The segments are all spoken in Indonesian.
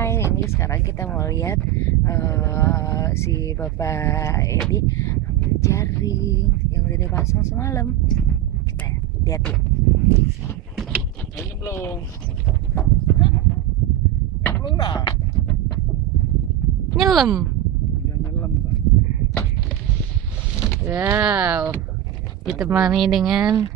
Hai, ini sekarang kita mau lihat si Bapak Edi ambil jaring yang udah dipasang semalam. Kita lihat yuk. Ini belum. Belum dah. Nyelam. Udah nyelam kan. Wow. Ditemani dengan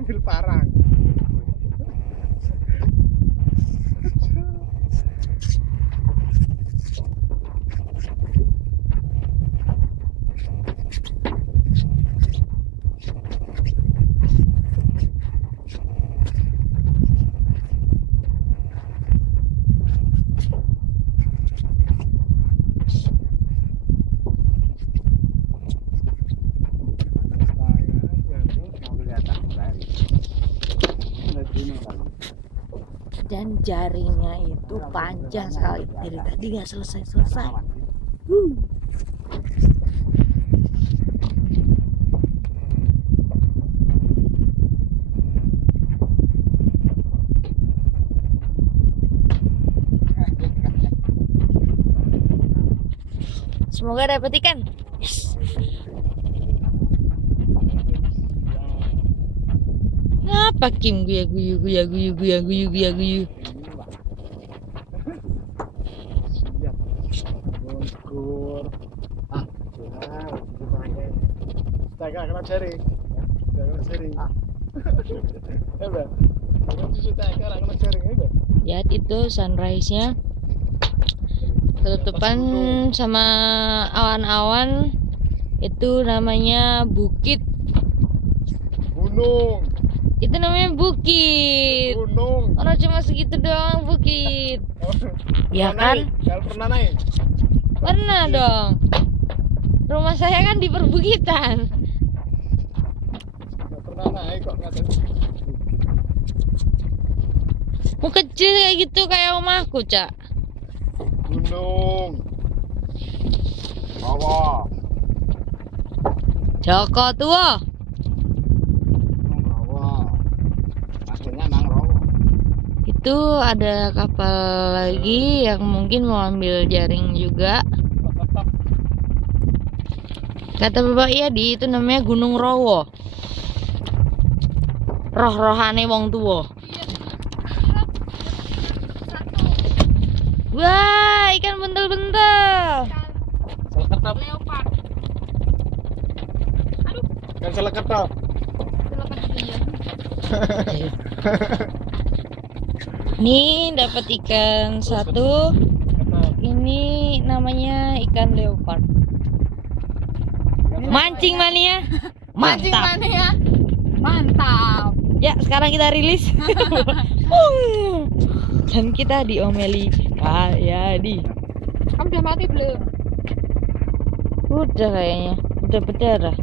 ambil parang. dan jaringnya itu panjang sekali dari tadi nggak selesai. Semoga dapat ikan. Yes. Apa Kim guyu. Siap. Bongkur. Kita kena jaring. Lihat itu sunrise-nya. Ketutupan sama awan-awan. Itu namanya bukit. Gunung. Itu namanya bukit. Gunung. Orang cuma segitu doang bukit. Ya kan? Kalau pernah naik? Pernah dong. Rumah saya kan di perbukitan. Nggak pernah naik kok ngatain. Mau kecil kayak gitu kayak rumahku, Cak. Gunung. Rawa. Joko tua. Itu ada kapal lagi yang mungkin mau ambil jaring juga. Kata Bapak Iyadi itu namanya Gunung Rowo. Roh-rohane wong tua. Wah, ikan bentel-bentel. Seleketap. Leopard. Aduh, Kan seleketap. Nih dapat ikan satu. Ini namanya ikan leopard. Mancing mania. mancing Mantap. mana ya? Mantap. Ya, sekarang kita rilis. Dan kita diomeli Pak Yadi. Kamu udah mati belum? Udah kayaknya. Udah berdarah.